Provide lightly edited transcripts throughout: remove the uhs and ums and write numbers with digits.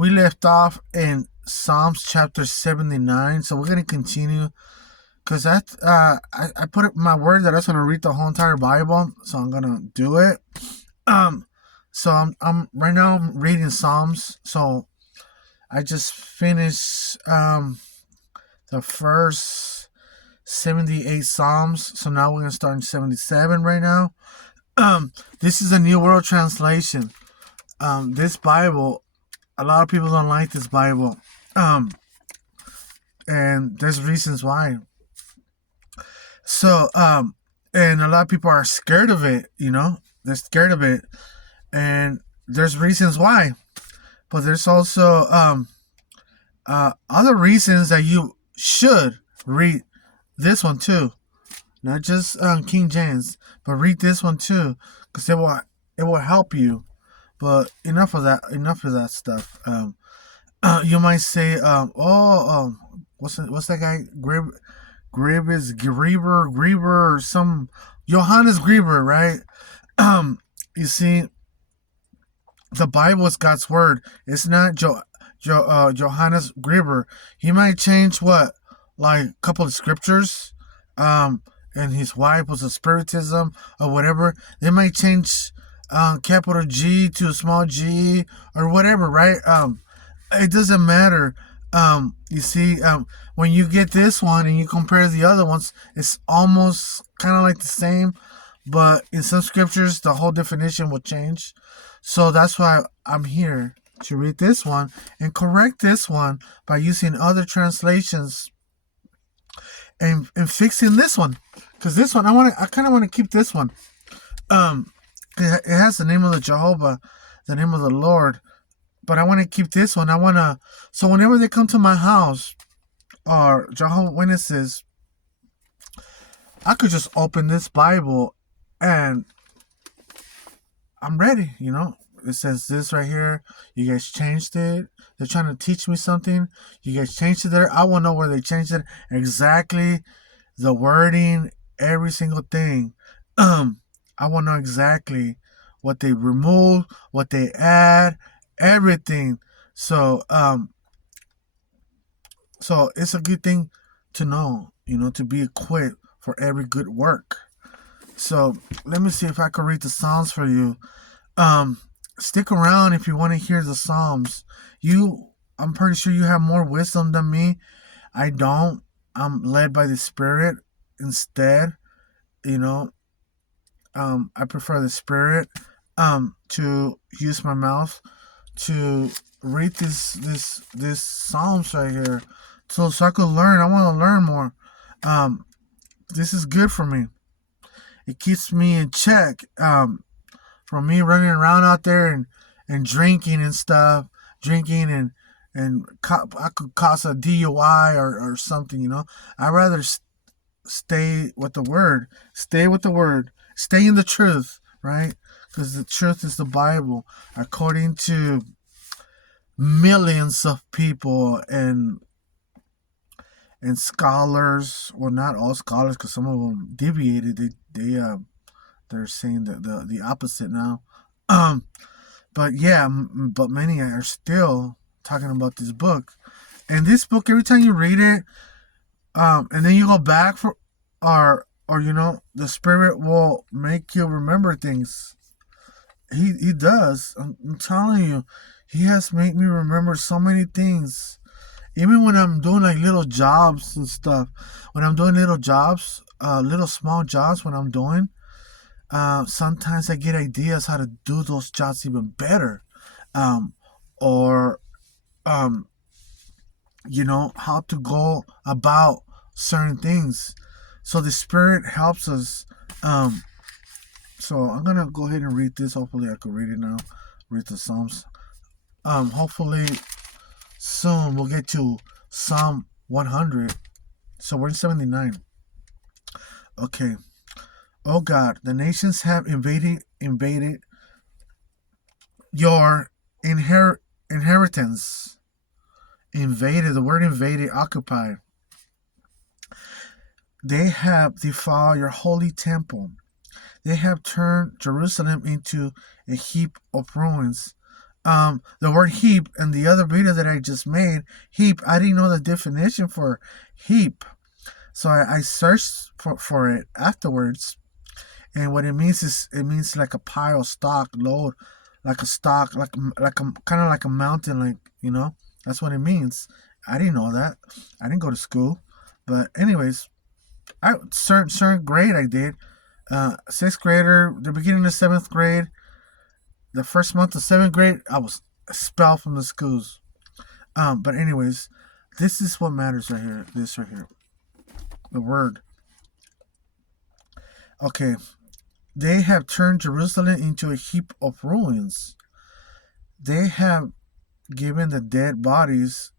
We left off in Psalms chapter 79, so we're gonna continue because I put it my word that I was gonna read the whole entire Bible, so I'm gonna do it. Um, so I'm right now I'm reading Psalms. So I just finished the first 78 Psalms. So now we're gonna start in 77 right now. This is a New World Translation. This Bible, a lot of people don't like this Bible. And there's reasons why. So, and a lot of people are scared of it, they're scared of it. And there's reasons why. But there's also other reasons that you should read this one too. Not just King James, but read this one too, because it will help you. But enough of that stuff. You might say, what's that guy? Grieber, or some Johannes Grieber, right? You see, the Bible is God's word. It's not Johannes Grieber. He might change like a couple of scriptures, and his wife was a spiritism or whatever. They might change capital G to a small g or whatever, right? It doesn't matter. You see, when you get this one and you compare the other ones, it's almost kind of like the same, but in some scriptures, the whole definition will change. So that's why I'm here to read this one and correct this one by using other translations and fixing this one. Because this one, I kind of want to keep this one. It has the name of the Jehovah, the name of the Lord. But I want to keep this one. So whenever they come to my house or Jehovah's Witnesses, I could just open this Bible and I'm ready, It says this right here. You guys changed it. They're trying to teach me something. You guys changed it there. I want to know where they changed it. Exactly the wording, every single thing. I want to know exactly what they remove, what they add, everything. So it's a good thing to know, to be equipped for every good work. So let me see if I can read the Psalms for you. Stick around if you want to hear the Psalms. I'm pretty sure you have more wisdom than me. I don't. I'm led by the Spirit instead. I prefer the Spirit to use my mouth to read this Psalms right here, so I could learn. I want to learn more. This is good for me. It keeps me in check. From me running around out there and drinking and stuff, I could cause a DUI or something. I'd rather stay with the word. Stay with the word. Stay in the truth, right? Because the truth is the Bible, according to millions of people and scholars. Well, not all scholars, because some of them deviated. They're saying the opposite now. But yeah, but many are still talking about this book. And this book, every time you read it, and then you go back or the Spirit will make you remember things. He does. I'm telling you, He has made me remember so many things. Even when I'm doing like little jobs and stuff. When I'm doing little jobs, little small jobs, when I'm doing, sometimes I get ideas how to do those jobs even better, or how to go about certain things. So the Spirit helps us. So I'm gonna go ahead and read this. Hopefully I can read it now. Read the Psalms. Hopefully soon we'll get to Psalm 100. So we're in 79. Okay. Oh God, the nations have invaded your inheritance. Invaded, the word invaded, occupied. They have defiled your holy temple. They have turned Jerusalem into a heap of ruins. The word heap and the other video that I just made, heap, I didn't know the definition for heap. So I searched for it afterwards. And what it means is, it means like a pile, stock, load, like a stock, like a kind of like a mountain, like, you know, that's what it means. I didn't know that. I didn't go to school, but anyways, I certain grade I did. Sixth grader, the beginning of seventh grade, the first month of seventh grade, I was expelled from the schools. But anyways, this is what matters right here. This right here, the word. Okay, they have turned Jerusalem into a heap of ruins. They have given the dead bodies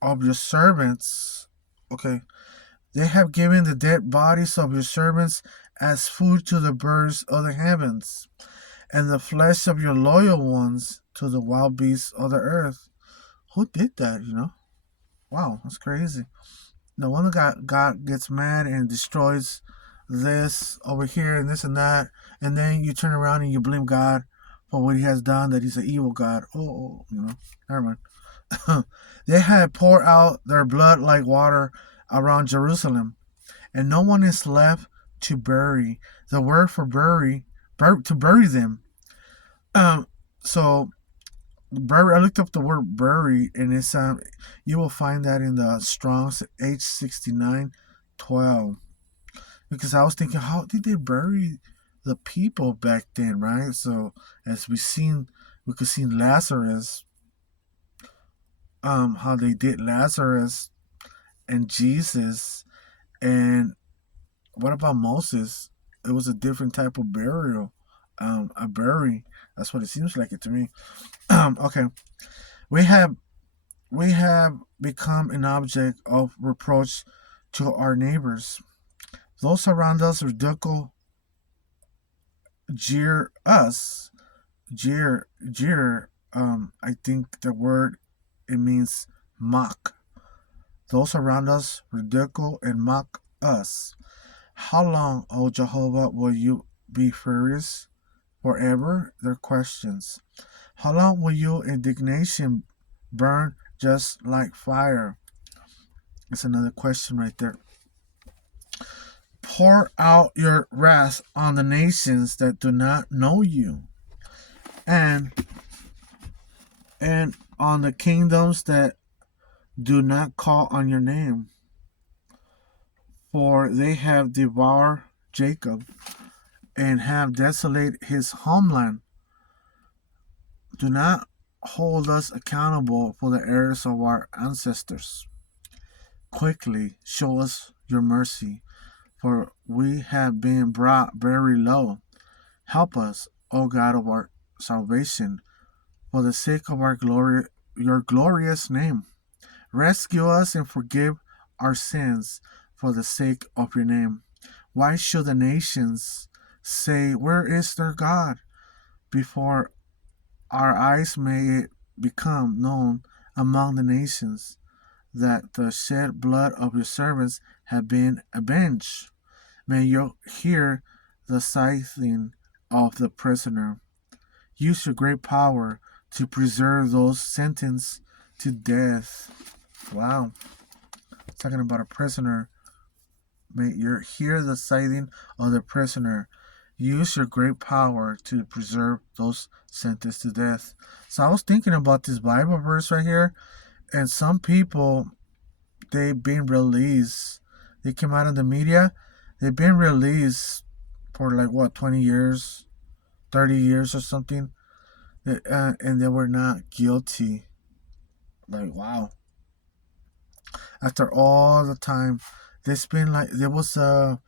of your servants. Okay, they have given the dead bodies of your servants as food to the birds of the heavens, and the flesh of your loyal ones to the wild beasts of the earth. Who did that, you know? Wow, that's crazy. No wonder God gets mad and destroys this over here and this and that, and then you turn around and you blame God for what he has done, that he's an evil God. Oh, you know, never mind. They had poured out their blood like water around Jerusalem, and no one is left to bury. The word for to bury them. So bury. I looked up the word bury, and it's you will find that in the Strong's H6912. Because I was thinking, how did they bury the people back then, right? So as we could see Lazarus, how they did Lazarus and Jesus, and what about Moses? It was a different type of burial, a bury. That's what it seems like it to me. Okay, we have we have become an object of reproach to our neighbors. Those around us ridicule, jeer us, jeer. I think the word, it means mock. Those around us ridicule and mock us. How long, O Jehovah, will you be furious? Forever? Their questions. How long will your indignation burn just like fire? It's another question right there. Pour out your wrath on the nations that do not know you, and on the kingdoms that do not call on your name, for they have devoured Jacob and have desolated his homeland. Do not hold us accountable for the errors of our ancestors. Quickly show us your mercy, for we have been brought very low. Help us, O God of our salvation, for the sake of your glorious name. Rescue us and forgive our sins for the sake of your name. Why should the nations say, where is their God? Before our eyes may it become known among the nations that the shed blood of your servants have been avenged. May you hear the sighing of the prisoner. Use your great power to preserve those sentenced to death. Wow. Talking about a prisoner. May you hear the sighing of the prisoner. Use your great power to preserve those sentenced to death. So I was thinking about this Bible verse right here, and some people, they've been released. They came out in the media. They've been released for like what, 20 years, 30 years or something, and they were not guilty. Like, wow. After all the time, there's been like, there was a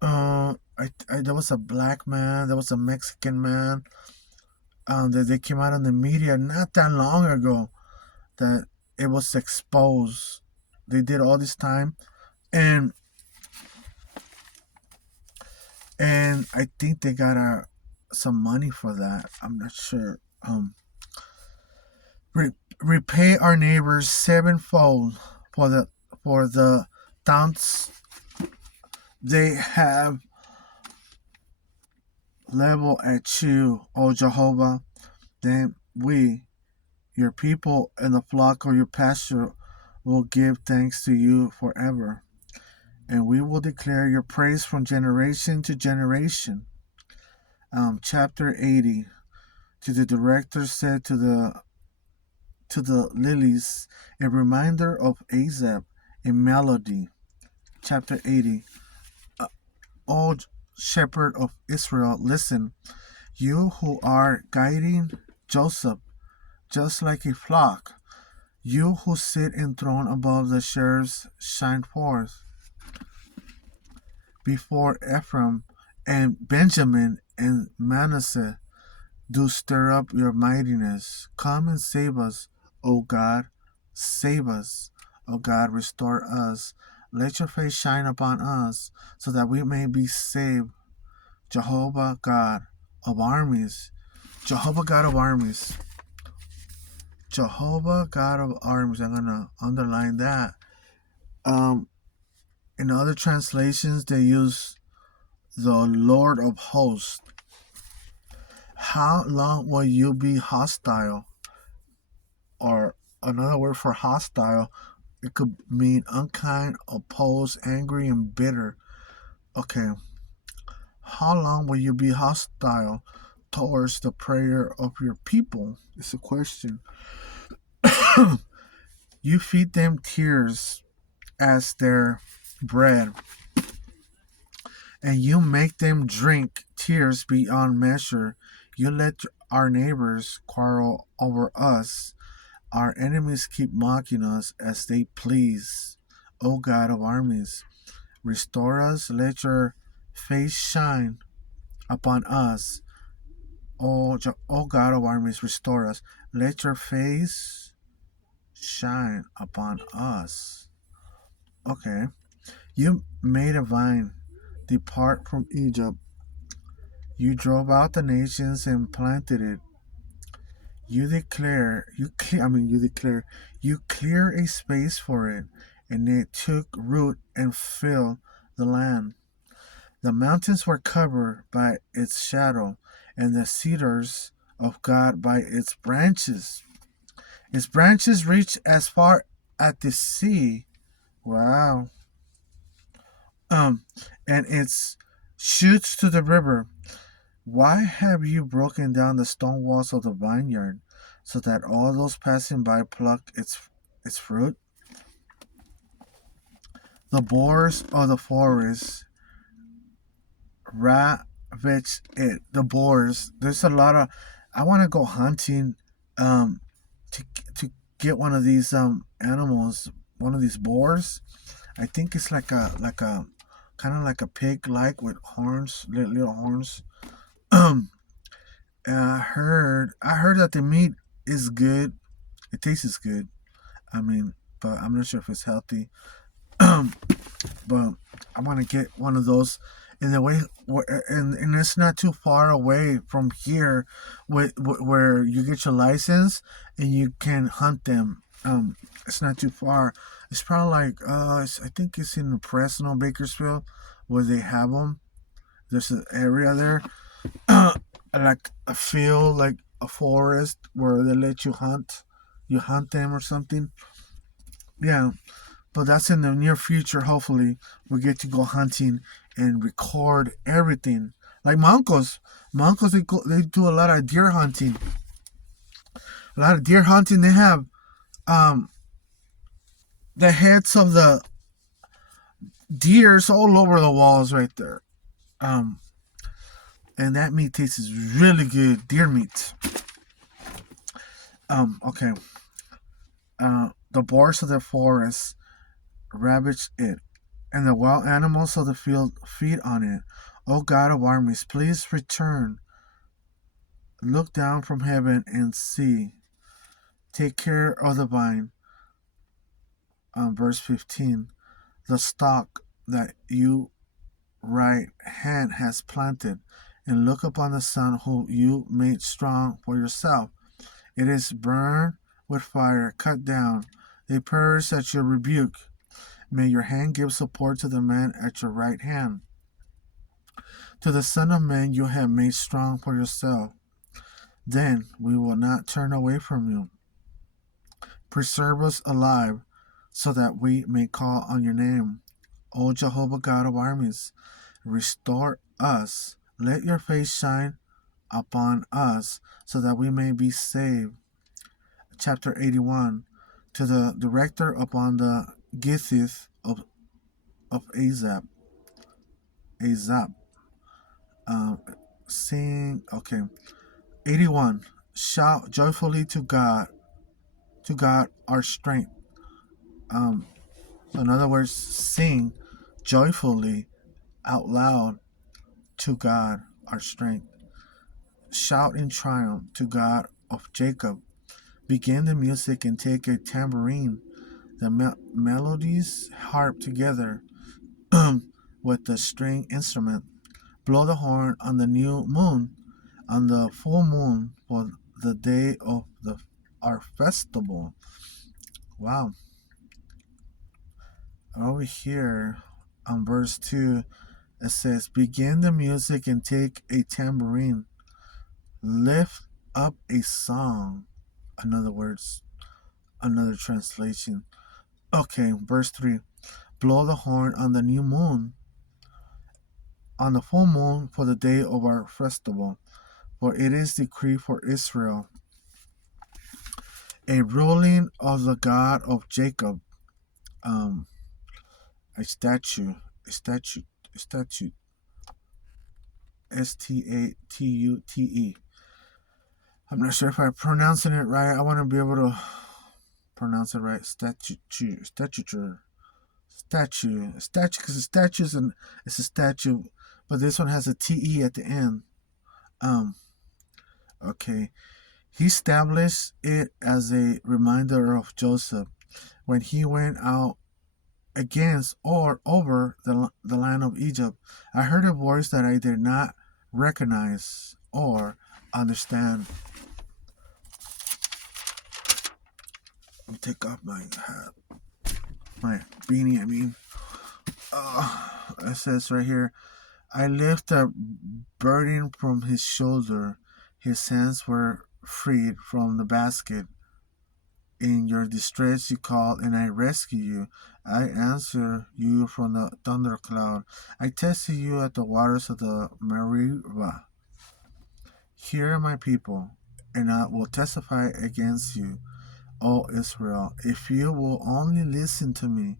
there was a black man, there was a Mexican man, that they came out in the media not that long ago, that it was exposed. They did all this time, and I think they got some money for that. I'm not sure. Repay our neighbors sevenfold for the taunts they have leveled at you, O Jehovah. Then we, your people, and the flock of your pasture will give thanks to you forever, and we will declare your praise from generation to generation. Chapter 80. To the director said to the lilies, a reminder of Asaph, a melody. Chapter 80. O shepherd of Israel, listen, you who are guiding Joseph just like a flock, you who sit enthroned above the sheriffs, shine forth before Ephraim and Benjamin and Manasseh. Do stir up your mightiness. Come and save us, O God. Save us, O God. Restore us. Let your face shine upon us, so that we may be saved. Jehovah God of armies. Jehovah God of armies. Jehovah God of armies. I'm gonna underline that. In other translations, they use the Lord of hosts. How long will you be hostile? Or another word for hostile, it could mean unkind, opposed, angry, and bitter. Okay. How long will you be hostile towards the prayer of your people? It's a question. You feed them tears as their bread, and you make them drink tears beyond measure. You let our neighbors quarrel over us. Our enemies keep mocking us as they please. O God of armies, restore us. Let your face shine upon us. O God of armies, restore us. Let your face shine upon us. Okay. You made a vine depart from Egypt. You drove out the nations and planted it. You clear a space for it, and it took root and filled the land. The mountains were covered by its shadow, and the cedars of God by its branches. Its branches reached as far as the sea. Wow. And its shoots to the river. Why have you broken down the stone walls of the vineyard, so that all those passing by pluck its fruit? The boars of the forest ravage it. The boars. There's a lot of. I want to go hunting, to get one of these animals, one of these boars. I think it's like a kind of like a pig, like with horns, little horns. And I heard that the meat is good. It tastes good. I mean, but I'm not sure if it's healthy. But I want to get one of those. In the way, and it's not too far away from here, where you get your license and you can hunt them. It's not too far. It's probably like I think it's in Fresno, Bakersfield, where they have them. There's an area there, like a field, like a forest, where they let you hunt. You hunt them or something. Yeah, but that's in the near future. Hopefully, we get to go hunting and record everything. Like my uncles, they do a lot of deer hunting. A lot of deer hunting. They have the heads of the deers all over the walls right there. And that meat tastes really good. Deer meat. Okay. The boars of the forest ravage it, and the wild animals of the field feed on it. O God of armies, please return. Look down from heaven and see. Take care of the vine. Verse 15. The stalk that you right hand has planted, and look upon the son whom you made strong for yourself. It is burned with fire, cut down. They perish at your rebuke. May your hand give support to the man at your right hand. To the Son of Man you have made strong for yourself. Then we will not turn away from you. Preserve us alive, so that we may call on your name. O Jehovah God of armies, restore us. Let your face shine upon us, so that we may be saved. Chapter 81. To the director upon the Gittith of Azab. Um, sing, okay. 81. Shout joyfully to God our strength. So in other words, sing joyfully out loud to God our strength. Shout in triumph to God of Jacob. Begin the music and take a tambourine, the melodies harp together with the string instrument. Blow the horn on the new moon, on the full moon for the day of our festival. Wow. Over here on verse 2, it says, begin the music and take a tambourine. Lift up a song. In other words, another translation. Okay, verse 3. Blow the horn on the new moon, on the full moon for the day of our festival. For it is decreed for Israel, a ruling of the God of Jacob, um, a statute, Statute. I'm not sure if I'm pronouncing it right. I want to be able to pronounce it right. Statute, because a statue it's a statue, but this one has a te at the end. Okay. He established it as a reminder of Joseph when he went out against or over the land of Egypt. I heard a voice that I did not recognize or understand. Let me take off my hat, my beanie. I mean, it says right here, I lift a burden from his shoulder. His hands were freed from the basket. In your distress you call, and I rescue you. I answer you from the thundercloud. I tested you at the waters of the Meribah. Hear my people, and I will testify against you, O Israel. If you will only listen to me,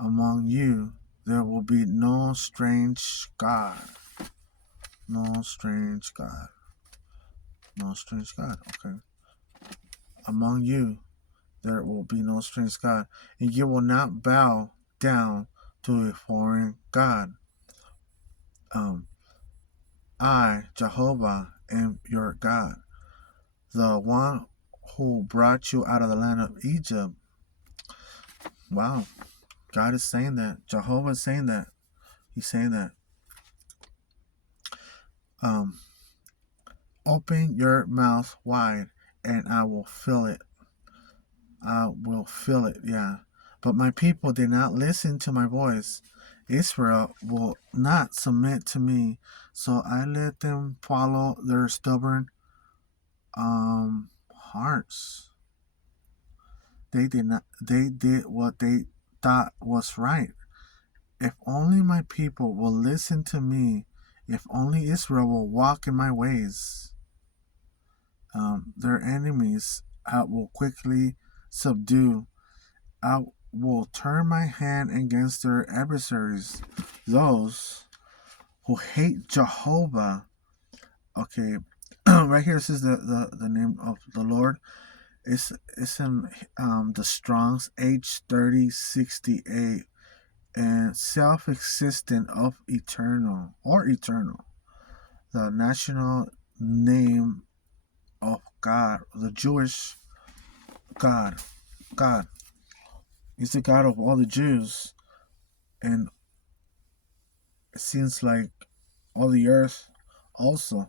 among you there will be no strange God. No strange God. No strange God. Okay. Among you there will be no strange God, and you will not bow down to a foreign God. I, Jehovah, am your God, the one who brought you out of the land of Egypt. Wow, God is saying that. Jehovah is saying that. He's saying that. Open your mouth wide, and I will fill it. I will fill it, yeah. But my people did not listen to my voice. Israel will not submit to me, so I let them follow their stubborn hearts. They did what they thought was right. If only my people will listen to me, if only Israel will walk in my ways, their enemies I will quickly subdue. I will turn my hand against their adversaries, those who hate Jehovah. Okay, right here says the name of the Lord. It's in the Strong's H3068, and self-existent of eternal or eternal. The national name of God, the Jewish God. God. He's the God of all the Jews, and it seems like all the earth also.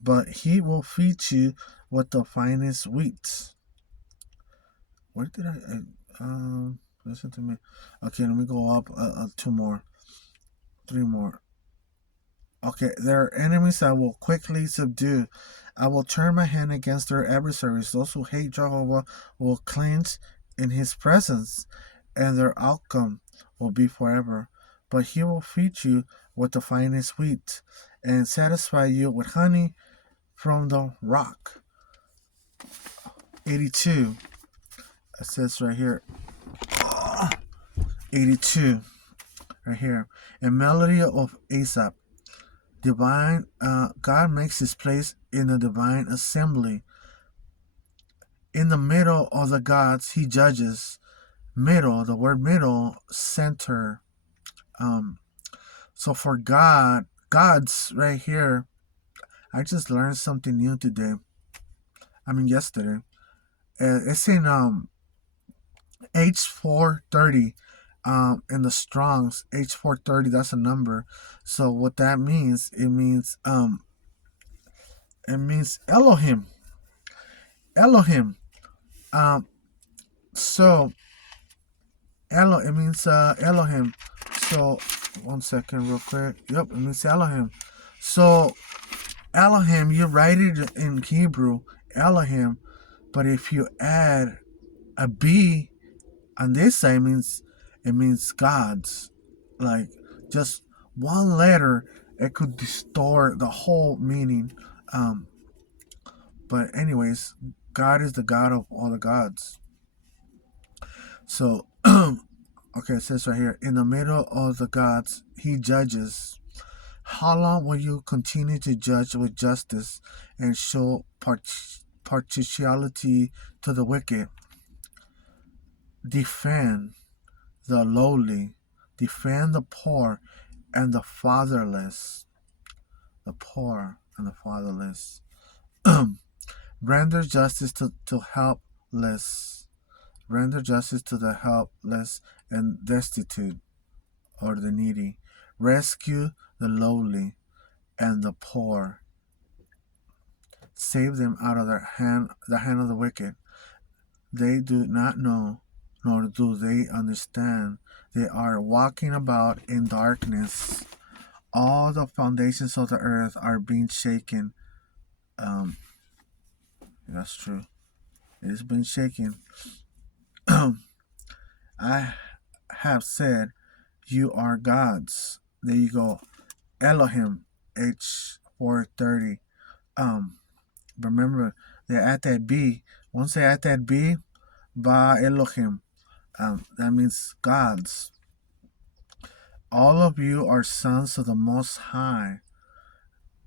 But he will feed you with the finest wheat. Where did listen to me? Okay, let me go up two more, three more. Okay, their enemies I will quickly subdue. I will turn my hand against their adversaries. Those who hate Jehovah will clinch in his presence, and their outcome will be forever. But he will feed you with the finest wheat and satisfy you with honey from the rock. 82. It says right here. 82. Right here. A melody of Asaph. Divine, God makes his place in the divine assembly. In the middle of the gods, he judges. Middle, the word middle, center. Um, so for God, gods right here, I just learned something new today. I mean yesterday. It's in H430. In the Strongs, H430. That's a number. So what that means, it means Elohim. Elohim. Um, so it means Elohim. So one second, real quick. Yep, it means Elohim. So Elohim, you write it in Hebrew, Elohim, but if you add a B on this side, it means gods. Like just one letter, it could distort the whole meaning. But anyways, God is the God of all the gods. So okay, it says right here, in the middle of the gods, he judges. How long will you continue to judge with justice and show partiality to the wicked? Defend the lowly, defend the poor and the fatherless. The poor and the fatherless. Render justice to helpless. Render justice to the helpless and destitute, or the needy. Rescue the lowly and the poor. Save them out of the hand of the wicked. They do not know, nor do they understand. They are walking about in darkness. All the foundations of the earth are being shaken. That's true. It has been shaken. I have said, you are gods. There you go. Elohim, H430. Remember, they're at that B. Once they're at that B, Ba Elohim. That means gods. All of you are sons of the Most High.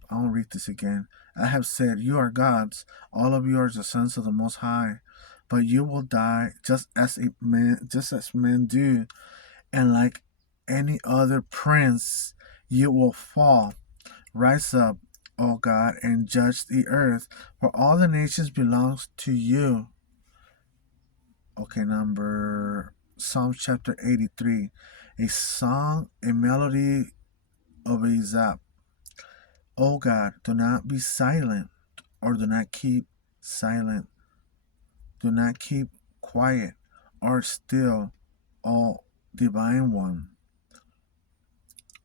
I'll read this again. I have said, you are gods. All of you are the sons of the Most High. But you will die just as men do, and like any other prince, you will fall. Rise up, O God, and judge the earth, for all the nations belongs to you. Okay, number Psalm chapter 83. A song, a melody of Asaph. O God, do not be silent, or do not keep silent. Do not keep quiet or still, O divine one.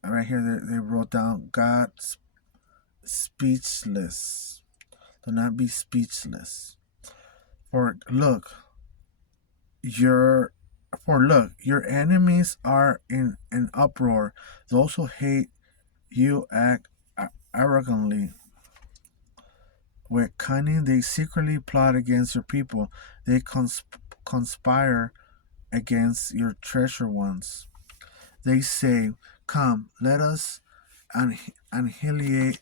Right here, they wrote down God's speechless. Do not be speechless. For look, your enemies are in an uproar. Those who hate you act arrogantly. With cunning, they secretly plot against your people. They conspire against your treasure ones. They say, come, let us annihilate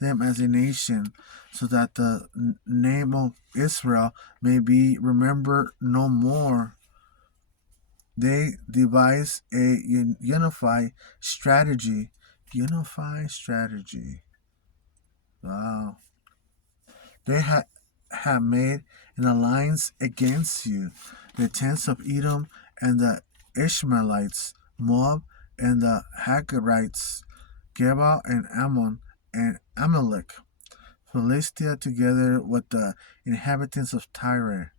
them as a nation, so that the name of Israel may be remembered no more. They devise a unified strategy. Unified strategy. Wow. They have made an alliance against you. The tents of Edom and the Ishmaelites, Moab and the Hagarites, Gebal and Ammon and Amalek, Philistia together with the inhabitants of Tyre.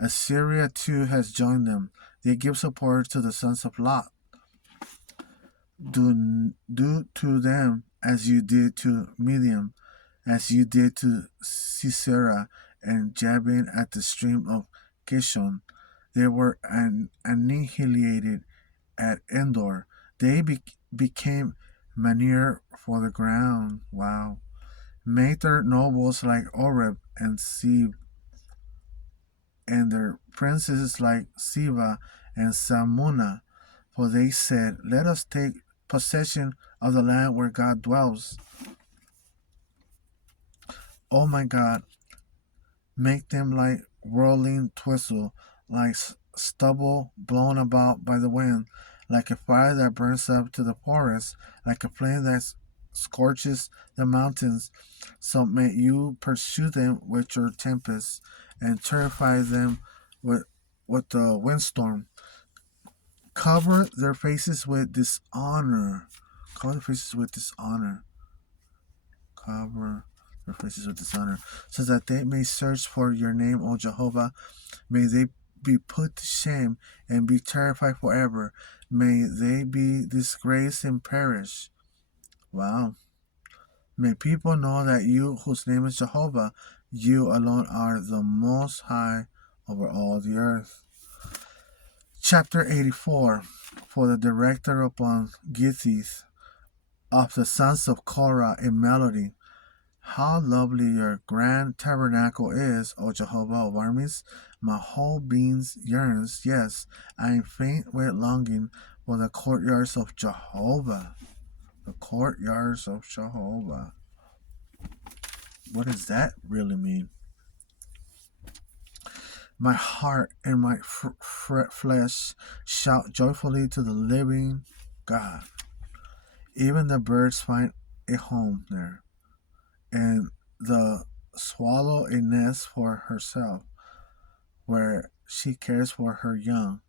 Assyria too has joined them. They give support to the sons of Lot. Do to them as you did to Midian, as you did to Sisera and Jabin at the stream of Kishon. They were annihilated at Endor. They became manure for the ground. Wow. Made their nobles like Oreb and Seb, and their princes like Siva and Salmuna. For they said, let us take possession of the land where God dwells. Oh my God, make them like whirling twistle, like stubble blown about by the wind, like a fire that burns up to the forest, like a flame that scorches the mountains. So may you pursue them with your tempests and terrify them with, with the windstorm. Cover their faces with dishonor. Cover their faces with dishonor. Cover their faces with dishonor, so that they may search for your name, O Jehovah. May they be put to shame and be terrified forever. May they be disgraced and perish. Wow. May people know that you, whose name is Jehovah, you alone are the most high over all the earth. Chapter 84. For the director upon Gittith of the sons of Korah in melody. How lovely your grand tabernacle is, O Jehovah of armies! My whole being yearns, yes, I am faint with longing for the courtyards of Jehovah. The courtyards of Jehovah. What does that really mean? My heart and my flesh shout joyfully to the living God. Even the birds find a home there, and the swallow a nest for herself, where she cares for her young,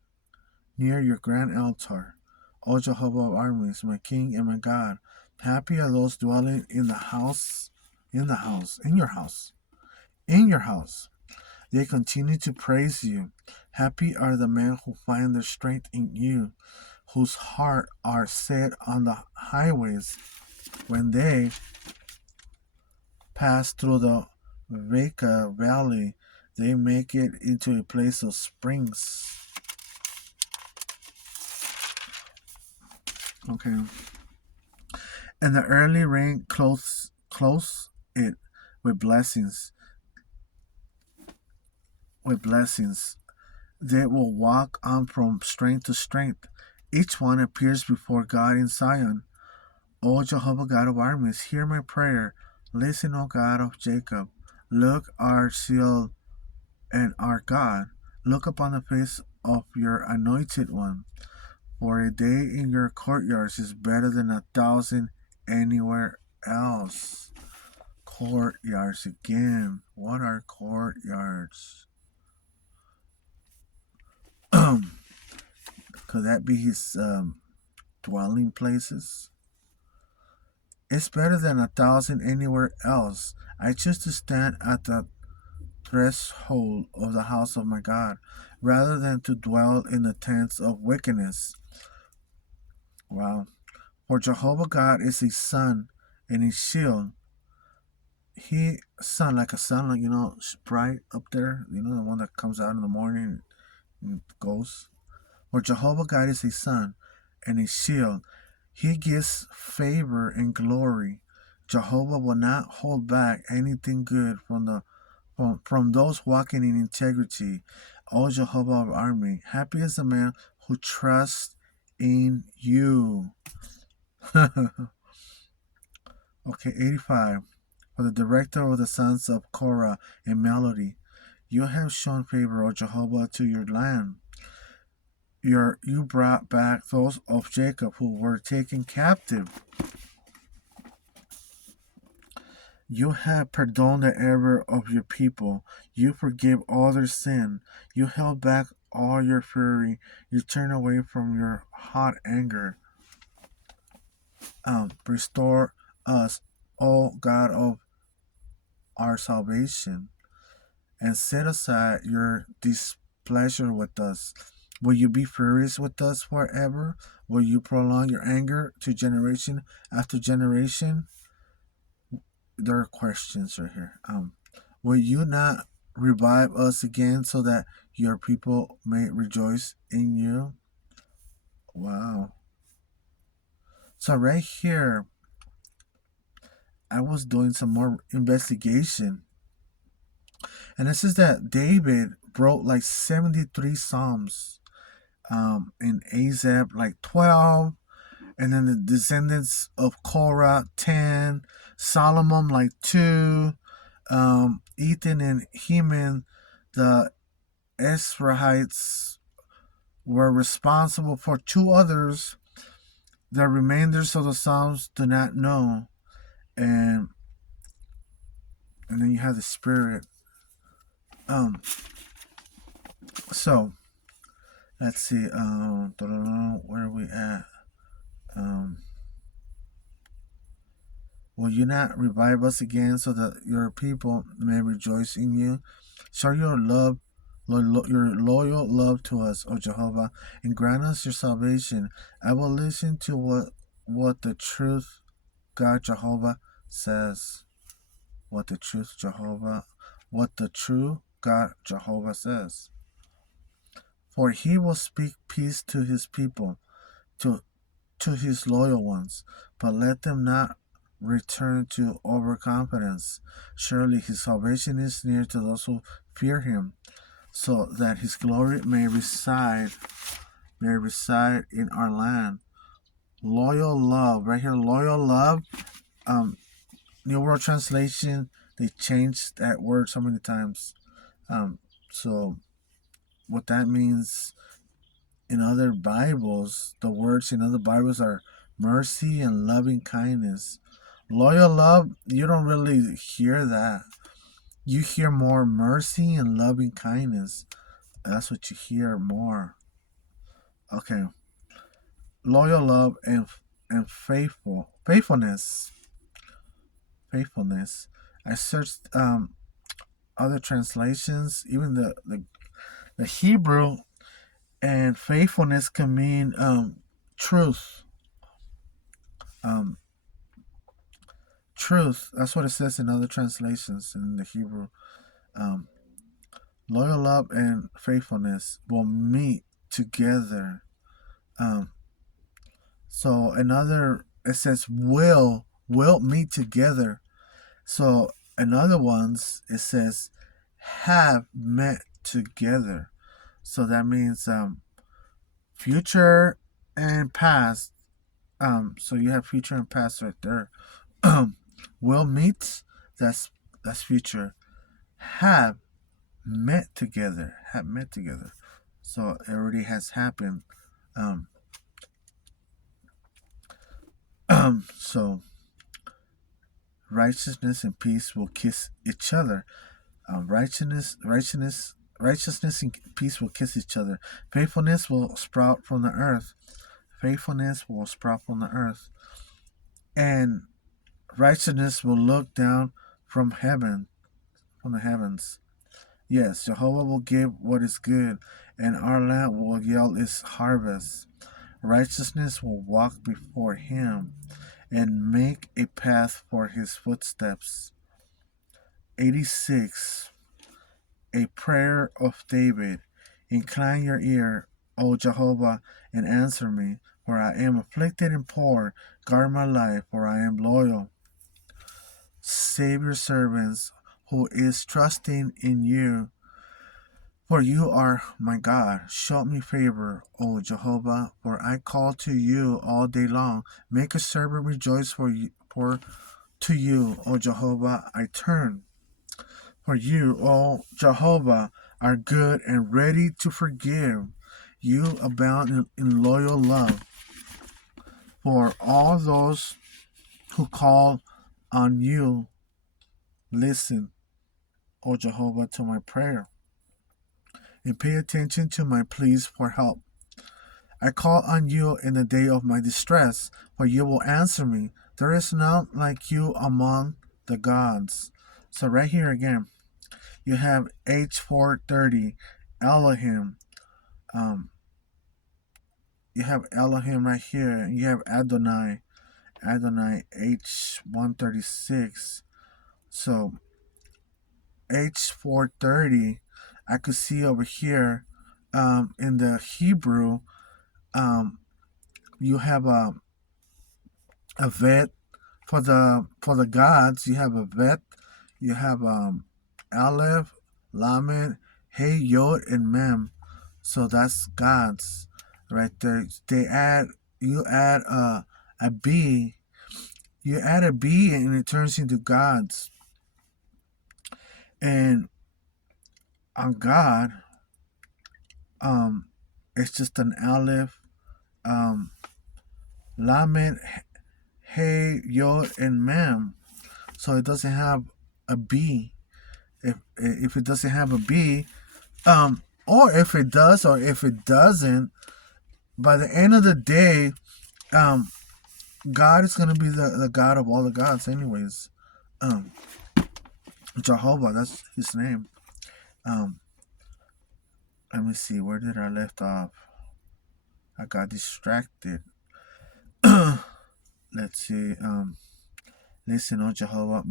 near your grand altar. O Jehovah of armies, my King and my God, happy are those dwelling in the house, in your house, in your house. They continue to praise you. Happy are the men who find their strength in you, whose heart are set on the highways. When they pass through the Veka Valley, they make it into a place of springs. Okay. And the early rain clothes it with blessings. With blessings. They will walk on from strength to strength. Each one appears before God in Zion. O Jehovah God of armies, hear my prayer. Listen, O God of Jacob. Look, our shield and our God. Look upon the face of your anointed one. For a day in your courtyards is better than 1,000 anywhere else. Courtyards again. What are courtyards? Could that be his dwelling places? It's better than 1,000 anywhere else. I choose to stand at the threshold of the house of my God, rather than to dwell in the tents of wickedness. Wow. For Jehovah God is a sun and a shield. He sun like a sun, like bright up there, the one that comes out in the morning and goes. For Jehovah God is a sun and a shield. He gives favor and glory. Jehovah will not hold back anything good from those walking in integrity. O Jehovah of army, happy is the man who trusts in you. Okay, 85. For the director of the sons of Korah in melody, you have shown favor, O Jehovah, to your land. You brought back those of Jacob who were taken captive. You have pardoned the error of your people. You forgive all their sin. You held back all your fury. You turned away from your hot anger. Restore us, O God of our salvation, and set aside your displeasure with us. Will you be furious with us forever? Will you prolong your anger to generation after generation? There are questions right here. Will you not revive us again so that your people may rejoice in you? Wow. So right here, I was doing some more investigation, and it says that David wrote like 73 psalms. In Asaph like 12, and then the descendants of Korah 10, Solomon like 2, Ethan and Heman, the Ezrahites, were responsible for 2 others. The remainders of the Psalms do not know. And then you have the Spirit. So let's see. Where are we at? Will you not revive us again so that your people may rejoice in you? Show your love, your loyal love to us, O Jehovah, and grant us your salvation. I will listen to what the truth God Jehovah says. What the true God Jehovah says. For he will speak peace to his people, to his loyal ones, but let them not return to overconfidence. Surely his salvation is near to those who fear him, so that his glory may reside in our land. Loyal love, right here, loyal love. New World Translation, they changed that word so many times. So what that means in other Bibles, the words in other Bibles are mercy and loving kindness. Loyal love, you don't really hear that. You hear more mercy and loving kindness. That's what you hear more. Okay. Loyal love and faithfulness. Faithfulness. I searched other translations, even the Hebrew, and faithfulness can mean truth. Truth. That's what it says in other translations in the Hebrew. Loyal love and faithfulness will meet together. So another, it says will meet together. So in other ones it says have met together. So that means future and past. So you have future and past right there. Will meet, that's future. Have met together. So it already has happened. So righteousness and peace will kiss each other. Righteousness and peace will kiss each other. Faithfulness will sprout from the earth. And righteousness will look down from the heavens. Yes, Jehovah will give what is good, and our land will yield its harvest. Righteousness will walk before him and make a path for his footsteps. 86. A prayer of David. Incline your ear, O Jehovah, and answer me, for I am afflicted and poor. Guard my life, for I am loyal. Save your servants, who is trusting in you. For you are my God. Show me favor, O Jehovah, for I call to you all day long. Make a servant rejoice for to you, O Jehovah, I turn. For you, O Jehovah, are good and ready to forgive. You abound in loyal love for all those who call on you. Listen, O Jehovah, to my prayer, and pay attention to my pleas for help. I call on you in the day of my distress, for you will answer me. There is none like you among the gods. So right here again, you have H430, Elohim. you have Elohim right here, and you have Adonai H136. So H430, I could see over here, in the Hebrew, you have a vet for the gods. You have a vet. You have Aleph, Lamed, Hey, Yod, and Mem. So that's gods right there. You add a B. You add a B and it turns into gods. And on God, it's just an Aleph, Lamed, Hey, Yod, and Mem. So it doesn't have a B. If it doesn't have a B, or if it does, or if it doesn't, by the end of the day, God is gonna be the God of all the gods, anyways. Jehovah, that's his name. Let me see, where did I left off? I got distracted. Let's see. Listen, O Jehovah,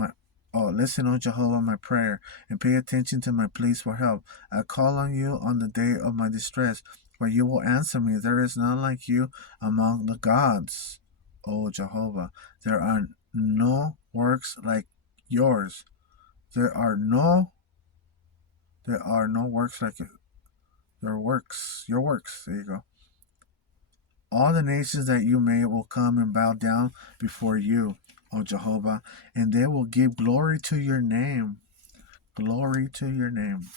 my prayer, and pay attention to my pleas for help. I call on you on the day of my distress, for you will answer me. There is none like you among the gods, O Jehovah. There are no works like yours. There are no works like your works. Your works. There you go. All the nations that you made will come and bow down before you, O Jehovah, and they will give glory to your name. Glory to your name.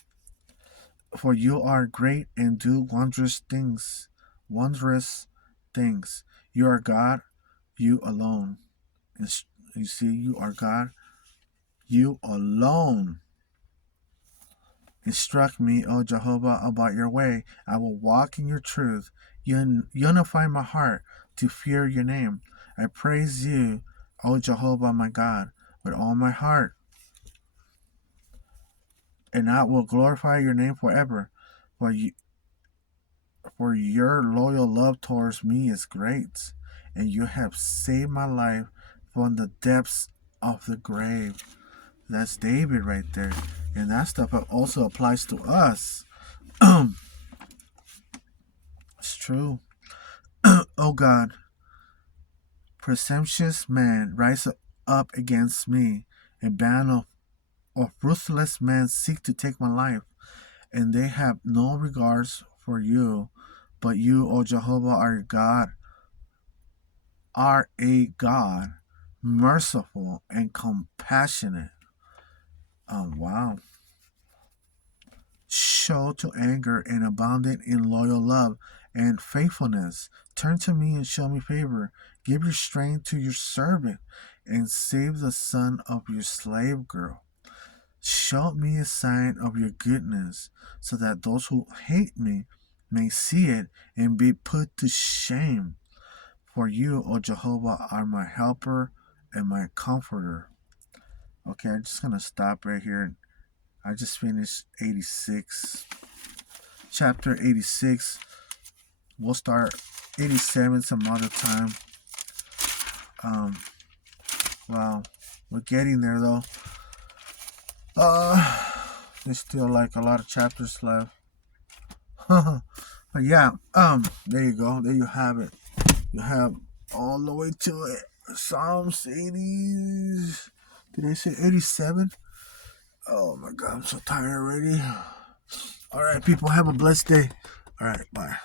For you are great and do wondrous things. Wondrous things. You are God, you alone. You see, you are God, you alone. Instruct me, O Jehovah, about your way. I will walk in your truth. Unify my heart to fear your name. I praise you, O Jehovah, my God, with all my heart. And I will glorify your name forever. For your loyal love towards me is great, and you have saved my life from the depths of the grave. That's David right there. And that stuff also applies to us. It's true. Oh God, presumptuous man rise up against me. A band of ruthless men seek to take my life, and they have no regards for you. But you, O Jehovah, are a God, merciful and compassionate. Wow. Show to anger and abounding in loyal love and faithfulness. Turn to me and show me favor. Give your strength to your servant and save the son of your slave girl. Show me a sign of your goodness so that those who hate me may see it and be put to shame. For you, O Jehovah, are my helper and my comforter. Okay, I'm just going to stop right here. I just finished 86. Chapter 86. We'll start 87 some other time. Wow. We're getting there though. There's still like a lot of chapters left. But yeah, there you go. There you have it. You have all the way to it. Psalms 80s. Did I say 87? Oh my God, I'm so tired already. All right, people, have a blessed day. All right, bye.